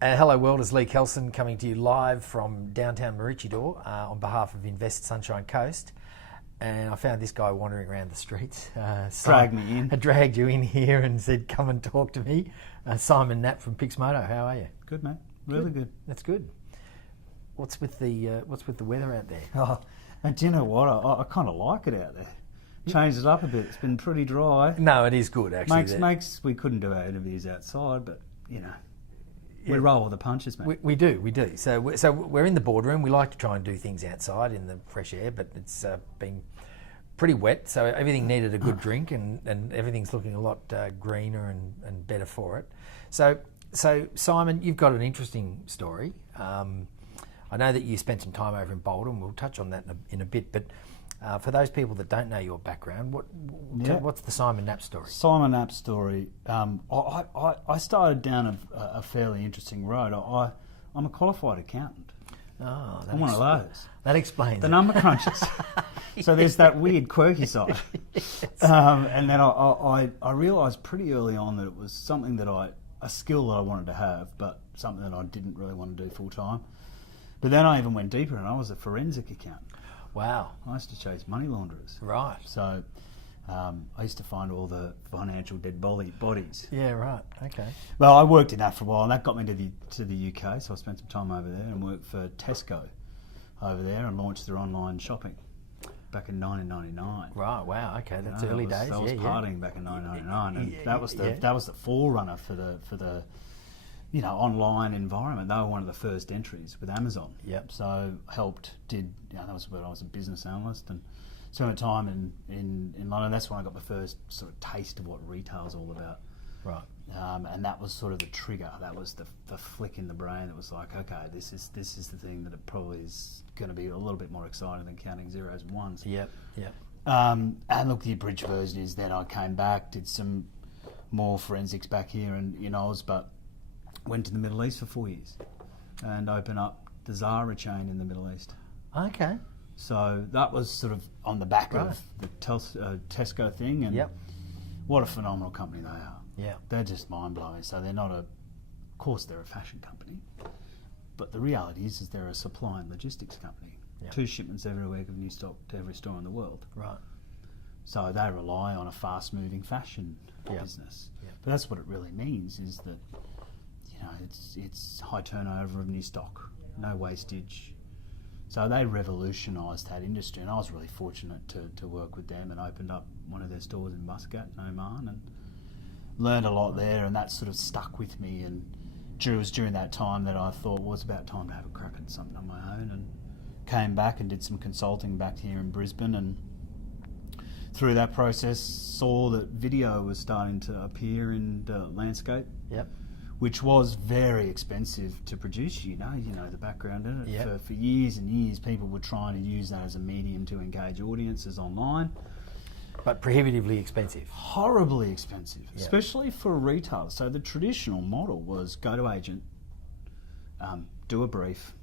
Hello world, it's Lee Kelson coming to you live from downtown Maroochydore on behalf of Invest Sunshine Coast. And I found this guy wandering around the streets. Dragged me in. Dragged you in here and said, come and talk to me. Simon Knapp from Pixmoto, how are you? Good, mate. Really good. That's good. What's with the weather out there? Oh, and do you know what? I kind of like it out there. Changed it up a bit. It's been pretty dry. No, it is good actually. Makes we couldn't do our interviews outside, but you know. We roll with the punches, mate. We do. So we're in the boardroom. We like to try and do things outside in the fresh air, but it's been pretty wet, so everything needed a good drink, and everything's looking a lot greener and better for it. So Simon, you've got an interesting story. I know that you spent some time over in Boulder, and we'll touch on that in a bit, but for those people that don't know your background, what's the Simon Knapp story? Simon Knapp story. I started down a fairly interesting road. I'm a qualified accountant. Oh, I'm one of those. That explains the number crunches. So there's that weird quirky side. Yes. And then I realised pretty early on that it was something that a skill that I wanted to have, but something that I didn't really want to do full time. But then I even went deeper, and I was a forensic accountant. Wow. I used to chase money launderers. Right. So I used to find all the financial dead bodies. Yeah, right. Okay. Well, I worked in that for a while, and that got me to the UK, so I spent some time over there and worked for Tesco over there and launched their online shopping back in 1999. Right, wow, okay, that's early days. I was partying back in 1999, and that was the forerunner for the online environment. They were one of the first entries with Amazon. Yep. So that was when I was a business analyst and spent time in London. That's when I got my first sort of taste of what retail's all about. Right. And that was sort of the trigger. That was the flick in the brain that was like, okay, this is the thing that it probably is going to be a little bit more exciting than counting zeros and ones. Yep. And look, the abridged version is then I came back, did some more forensics back here in Oz, but went to the Middle East for 4 years and opened up the Zara chain in the Middle East. Okay. So that was sort of on the back of the Tesco thing, and what a phenomenal company they are. Yeah. They're just mind-blowing. So they're not of course they're a fashion company, but the reality is they're a supply and logistics company. Yeah. 2 shipments every week of new stock to every store in the world. Right. So they rely on a fast-moving fashion business. Yeah. But that's what it really means, is that it's high turnover of new stock, no wastage. So they revolutionised that industry, and I was really fortunate to work with them and opened up one of their stores in Muscat, in Oman, and learned a lot there, and that sort of stuck with me. And it was during that time that I thought, well, it's about time to have a crack at something on my own, and came back and did some consulting back here in Brisbane, and through that process saw that video was starting to appear in the landscape. Yep. Which was very expensive to produce, you know the background in it. Yep. For years and years, people were trying to use that as a medium to engage audiences online. But prohibitively expensive. Horribly expensive, especially for retailers. So the traditional model was go to agent, do a brief,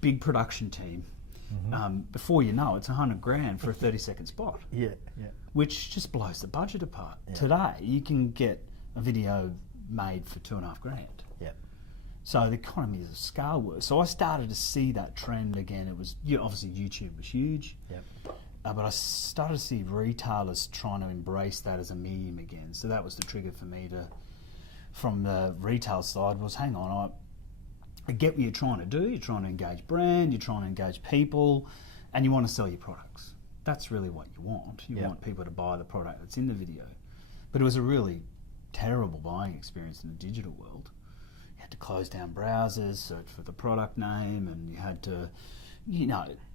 big production team. Mm-hmm. Before you know it's $100,000 for a 30-second spot. Yeah. Which just blows the budget apart. Yeah. Today, you can get a video made for $2,500. Yeah. So the economy of scale works. So I started to see that trend again. It was obviously YouTube was huge. Yep. But I started to see retailers trying to embrace that as a medium again. So that was the trigger for me from the retail side was, hang on, I get what you're trying to do. You're trying to engage brand, you're trying to engage people, and you want to sell your products. That's really what you want. You want people to buy the product that's in the video. But it was a really terrible buying experience in the digital world. You had to close down browsers, search for the product name, and you had to,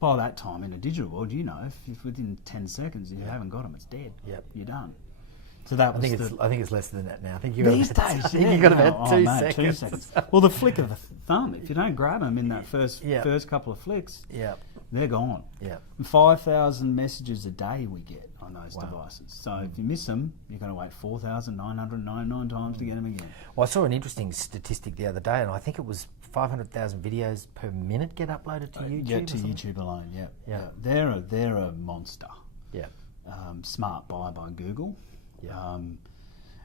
by that time in the digital world, if within 10 seconds you haven't got them, it's dead. Yep. You're done. So that was I think it's less than that now. I think these days, you've got about 2 seconds. 2 seconds. Well, the flick of the thumb, if you don't grab them in that first couple of flicks, they're gone. Yeah. 5,000 messages a day we get on those devices. So if you miss them, you're going to wait 4,999 times to get them again. Well, I saw an interesting statistic the other day, and I think it was 500,000 videos per minute get uploaded to YouTube. Yeah, to YouTube alone. Yeah. They're a monster. Yeah. Smart buy by Google. Yeah.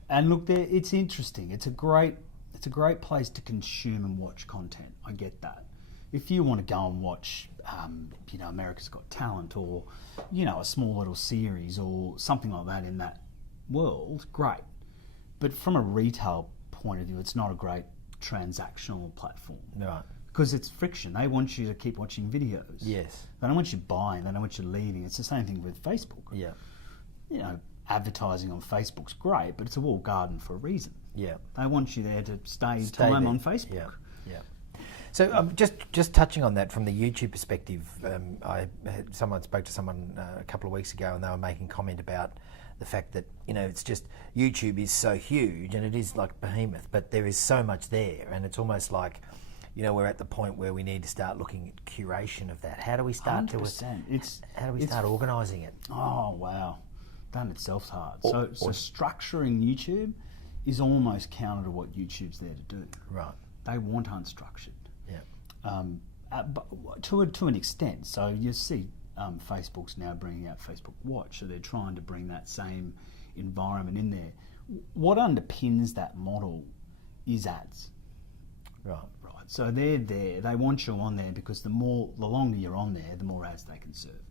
And look, it's interesting. It's a great it's a great place to consume and watch content. I get that. If you want to go and watch, America's Got Talent, or, a small little series or something like that in that world, great. But from a retail point of view, it's not a great transactional platform. Right. Because it's friction. They want you to keep watching videos. Yes. They don't want you buying. They don't want you leaving. It's the same thing with Facebook. Yeah. Advertising on Facebook's great, but it's a walled garden for a reason. Yeah. They want you there to stay time there. on Facebook. Yeah. So just touching on that from the YouTube perspective, someone spoke to someone a couple of weeks ago, and they were making comment about the fact that it's just YouTube is so huge and it is like behemoth, but there is so much there, and it's almost like we're at the point where we need to start looking at curation of that. How do we start 100%. How do we start organising it? Oh wow, that in itself's hard. So structuring YouTube is almost counter to what YouTube's there to do. Right. They want unstructured. Yeah. To an extent. So you see, Facebook's now bringing out Facebook Watch, so they're trying to bring that same environment in there. What underpins that model is ads. Right. So they're there. They want you on there because the longer you're on there, the more ads they can serve,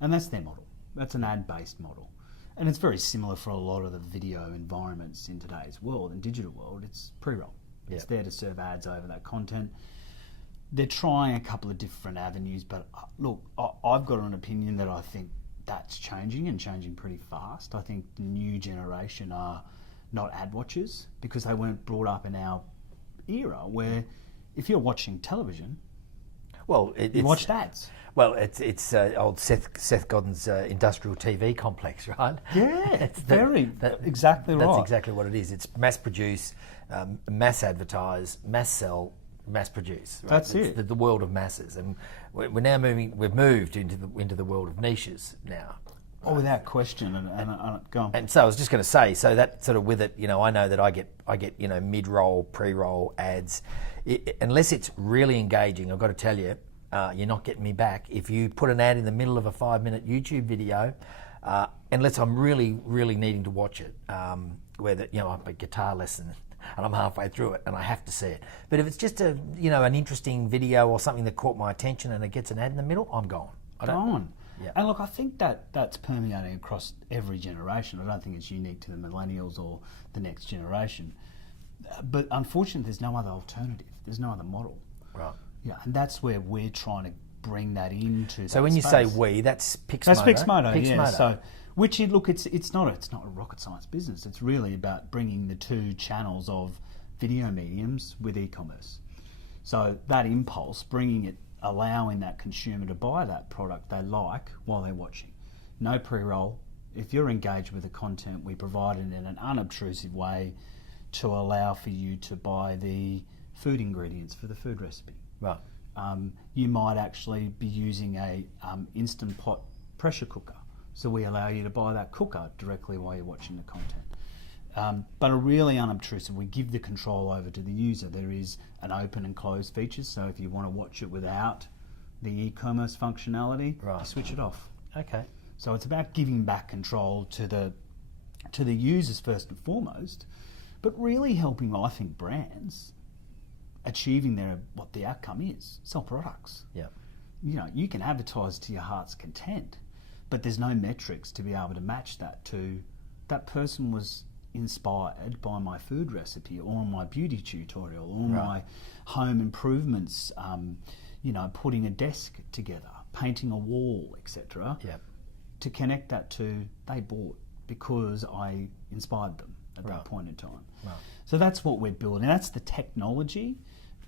and that's their model. That's an ad-based model, and it's very similar for a lot of the video environments in today's world, in digital world. It's pre-roll. It's there to serve ads over that content. They're trying a couple of different avenues, but look, I've got an opinion that I think that's changing, and changing pretty fast. I think the new generation are not ad watchers because they weren't brought up in our era where if you're watching television, you watched ads. Well, it's old Seth Godin's industrial TV complex, right? Yeah, exactly right. That's exactly what it is. It's mass produce, mass advertise, mass sell, mass produce. Right? That's it's it. the world of masses, and we're now moving. We've moved into the world of niches now. Oh, without question, and go on. And so I was just going to say, so that sort of with it, I know that I get mid-roll, pre-roll ads, unless it's really engaging. I've got to tell you, you're not getting me back. If you put an ad in the middle of a 5-minute YouTube video, unless I'm really, really needing to watch it, where I'm a guitar lesson and I'm halfway through it and I have to see it. But if it's just an interesting video or something that caught my attention and it gets an ad in the middle, I'm gone. Gone. Yeah. And look, I think that's permeating across every generation. I don't think it's unique to the millennials or the next generation. But unfortunately, there's no other alternative. There's no other model. Right. Yeah, and that's where we're trying to bring that into. So when you say we, that's Pixmoto. That's Pixmoto. Yeah. Pixmoto. So, it's not a rocket science business. It's really about bringing the two channels of video mediums with e-commerce. So that impulse, allowing that consumer to buy that product they like while they're watching. No pre-roll. If you're engaged with the content, we provide it in an unobtrusive way to allow for you to buy the food ingredients for the food recipe. Right. You might actually be using a Instant Pot pressure cooker, so we allow you to buy that cooker directly while you're watching the content. But are really unobtrusive. We give the control over to the user. There is an open and close feature, so if you want to watch it without the e-commerce functionality, you switch it off. Okay. So it's about giving back control to the users first and foremost, but really helping, I think, brands achieving what the outcome is: sell products. Yeah. You can advertise to your heart's content, but there's no metrics to be able to match that to that person was inspired by my food recipe or my beauty tutorial or my home improvements, putting a desk together, painting a wall, etc. Yeah. To connect that to they bought because I inspired them at that point in time. Right. So that's what we're building. That's the technology,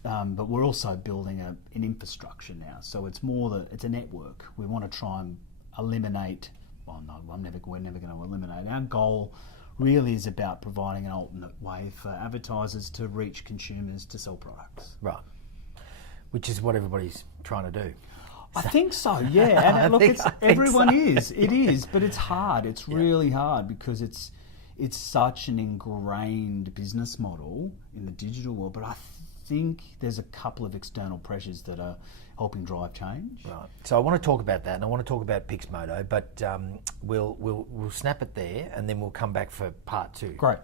but we're also building an infrastructure now. So it's it's a network. We want to try and eliminate. Well, no, we're never going to eliminate. Our goal really is about providing an alternate way for advertisers to reach consumers to sell products. Right. Which is what everybody's trying to do. I think so, yeah. And look, everyone is. It is, but it's hard. It's really hard because it's such an ingrained business model in the digital world. But I think there's a couple of external pressures that are helping drive change. Right. So I want to talk about that, and I want to talk about Pixmoto, but we'll snap it there, and then we'll come back for part 2. Great.